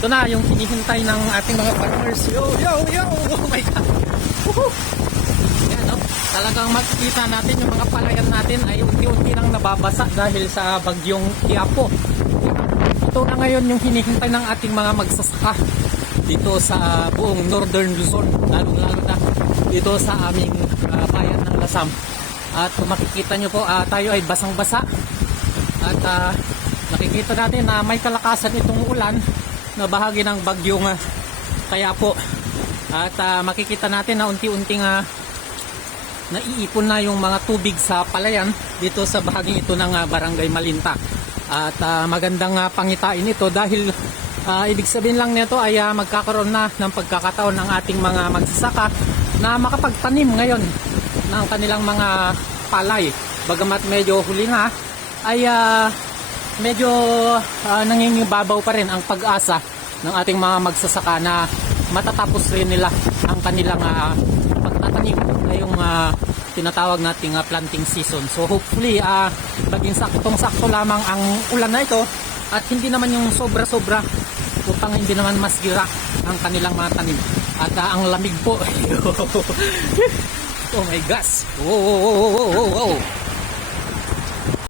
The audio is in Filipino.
Ito na yung hinihintay ng ating mga farmers. Yo, yo, yo! Oh my God! Woohoo! Yan, no? Talagang makikita natin yung mga palayan natin ay unti-unti nang nababasa dahil sa bagyong Quiapo. Ito na ngayon yung hinihintay ng ating mga magsasaka dito sa buong Northern Luzon, lalong-lalo na dito sa aming bayan ng Lasam. At kung makikita nyo po, tayo ay basang-basa at nakikita natin na may kalakasan itong ulan na bahagi ng bagyong Quiapo. At makikita natin na unti-unting naiipon na yung mga tubig sa palayan dito sa bahaging ito ng Barangay Malinta. At magandang pangitain ito dahil ibig sabihin lang nito ay magkakaroon na ng pagkakataon ng ating mga magsasaka na makapagtanim ngayon ng kanilang mga palay. Bagamat medyo huli na ay medyo nangingibabaw pa rin ang pag-asa ng ating mga magsasaka na matatapos rin nila ang kanilang pagtatanim ngayong tinatawag nating planting season. So hopefully maging saktong-sakto lamang ang ulan na ito at hindi naman yung sobra-sobra upang hindi naman masgira ang kanilang mga tanim. At ang lamig po. Oh my gosh. Oh, oh, oh, oh, oh, oh.